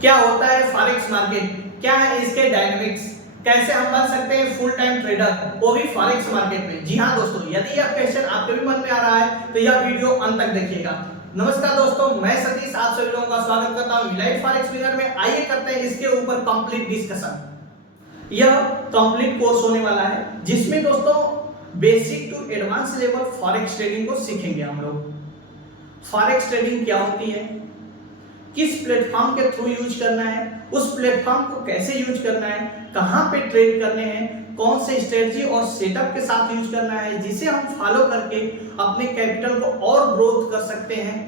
क्या होता है फॉरेक्स मार्केट, क्या है इसके डायनामिक्स, कैसे हम बन सकते हैं फुल टाइम ट्रेडर वो भी फॉरेक्स मार्केट में। जी हाँ दोस्तों, यदि यह क्वेश्चन आपके भी मन में आ रहा है तो यह वीडियो अंत तक देखिएगा। नमस्कार दोस्तों, मैं सतीश आप सभी लोगों का स्वागत करता हूं इलाइट फॉरेक्स विनर में। आइए करते हैं इसके ऊपर कंप्लीट डिस्कशन। यह कंप्लीट कोर्स होने वाला है जिसमें दोस्तों basic to advance level forex trading को सीखेंगे हम लोग। फॉरेक्स ट्रेडिंग क्या होती है, किस प्लेटफॉर्म के थ्रू यूज करना है, उस प्लेटफॉर्म को कैसे यूज करना है, कहां पे ट्रेड करने हैं, कौन से स्ट्रेटजी और सेटअप के साथ यूज करना है जिसे हम फॉलो करके अपने कैपिटल को और ग्रोथ कर सकते हैं।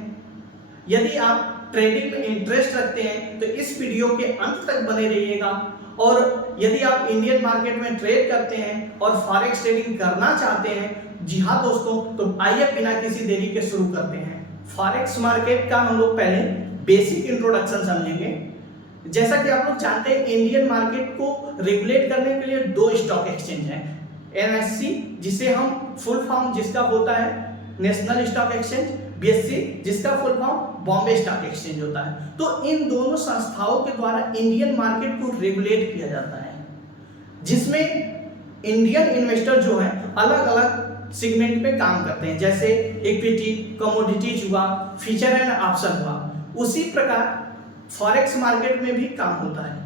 यदि आप ट्रेडिंग में इंटरेस्ट रखते हैं तो इस वीडियो के अंत तक बने रहिएगा। और यदि आप इंडियन मार्केट में ट्रेड करते हैं और फॉरेक्स ट्रेडिंग करना चाहते हैं, जी हाँ दोस्तों, तो आइए बिना किसी देरी के शुरू करते हैं। फॉरेक्स मार्केट का हम लोग पहले बेसिक इंट्रोडक्शन समझेंगे। जैसा कि आप लोग जानते हैं, इंडियन मार्केट को रेगुलेट करने के लिए दो स्टॉक एक्सचेंज हैं, एनएससी जिसे हम फुल फॉर्म जिसका होता है नेशनल स्टॉक एक्सचेंज, बीएससी जिसका full form Bombay stock exchange होता है। तो इन दोनों संस्थाओं के द्वारा इंडियन मार्केट को रेगुलेट किया जाता है, जिसमें इंडियन इन्वेस्टर जो है अलग अलग सेगमेंट में काम करते हैं, जैसे इक्विटी, कमोडिटीज हुआ, फ्यूचर एंड ऑप्शन हुआ। उसी प्रकार फॉरेक्स मार्केट में भी काम होता है,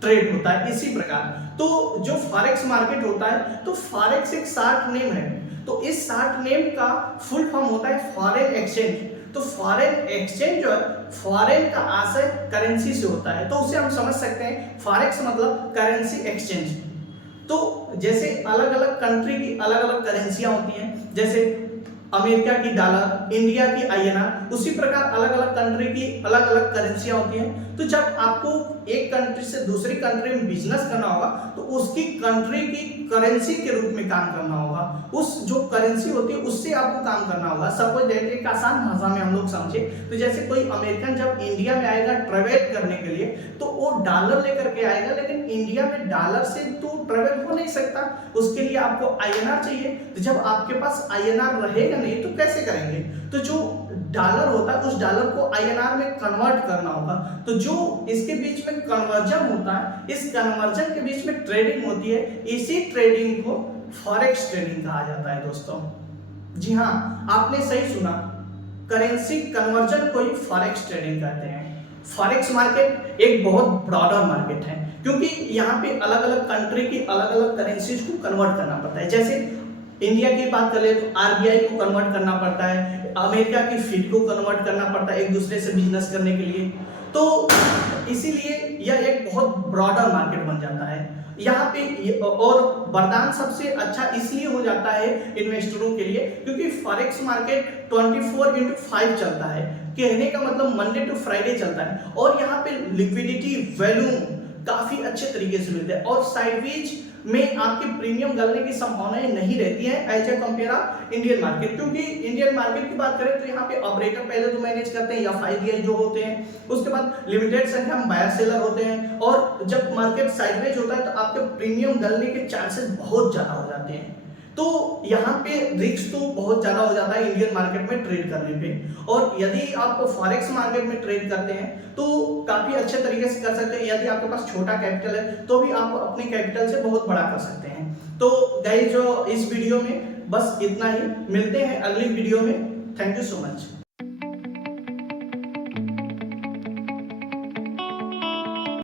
ट्रेड होता है इसी प्रकार। तो जो फॉरेक्स मार्केट होता है, तो फॉरेक्स एक शॉर्ट नेम है, तो इस शॉर्ट नेम का फुल फॉर्म होता है फॉरेन एक्सचेंज। तो फॉरेन एक्सचेंज जो है, फॉरेन का आशय करेंसी से होता है, तो उसे हम समझ सकते हैं फॉरेक्स मतलब करेंसी एक्सचेंज। तो जैसे अलग अलग कंट्री की अलग अलग करेंसियां होती हैं, जैसे अमेरिका की डॉलर, इंडिया की आईएनआर, उसी प्रकार अलग अलग कंट्री की अलग अलग करेंसियां होती हैं। तो जब आपको एक कंट्री से दूसरी कंट्री में बिजनेस करना होगा तो उसकी कंट्री की करेंसी के रूप में काम करना होगा, उस जो करेंसी होती है उससे आपको काम करना होगा। सपोज दैट एक आसान भाषा में हम लोग समझे तो जैसे कोई अमेरिकन जब इंडिया में आएगा ट्रेवल करने के लिए, तो वो डॉलर लेकर के आएगा, लेकिन इंडिया में डॉलर से तो ट्रेवल हो नहीं सकता, उसके लिए आपको आईएनआर चाहिए। तो जब आपके पास आईएनआर रहेगा नहीं तो कैसे करेंगे, तो जो डॉलर होता है उस डॉलर को आईएनआर में कन्वर्ट करना होगा। तो जो इसके बीच में कन्वर्जन होता है, इस कन्वर्जन के बीच में ट्रेडिंग होती है, इसी ट्रेडिंग को फॉरेक्स ट्रेडिंग कहा जाता है दोस्तों। जी हाँ, आपने सही सुना, करेंसी कन्वर्जन को ही फॉरेक्स ट्रेडिंग कहते हैं। फॉरेक्स मार्केट एक बहुत ब्रॉडर मार्केट है, क्योंकि यहाँ पे अलग अलग कंट्री की अलग अलग करेंसीज को कन्वर्ट करना पड़ता है। जैसे इंडिया की बात करें तो आरबीआई को कन्वर्ट करना पड़ता है, अमेरिका की फीड को कन्वर्ट करना पड़ता है एक दूसरे से बिजनेस करने के लिए। तो इसीलिए यह एक बहुत ब्रॉडर मार्केट बन जाता है यहाँ पे। और वरदान सबसे अच्छा इसलिए हो जाता है इन्वेस्टरों के लिए, क्योंकि फॉरेक्स मार्केट 24/5 चलता है। कहने का मतलब मंडे टू फ्राइडे चलता है, और यहाँ पे लिक्विडिटी वैल्यूम काफी अच्छे तरीके से मिलते हैं, और साइडवेज में आपके प्रीमियम गलने की संभावनाएं नहीं रहती हैं as a compare of Indian market. क्योंकि इंडियन मार्केट की बात करें तो यहाँ पे ऑपरेटर पहले तो मैनेज करते हैं या एफआईडीआई जो होते हैं, उसके बाद लिमिटेड संख्या में बायर सेलर होते हैं, और जब मार्केट साइडवेज होता है तो आपके प्रीमियम गलने के चांसेस बहुत ज्यादा हो जाते हैं। तो यहाँ पे रिस्क तो बहुत ज्यादा हो जाता है इंडियन मार्केट में ट्रेड करने पे। और यदि आप फॉरेक्स मार्केट में ट्रेड करते हैं तो काफी अच्छे तरीके से कर सकते हैं। यदि आपके पास छोटा कैपिटल है तो भी आप अपने कैपिटल से बहुत बड़ा कर सकते हैं। तो गाइस, जो इस वीडियो में बस इतना ही, मिलते हैं अगली वीडियो में। Thank you so much.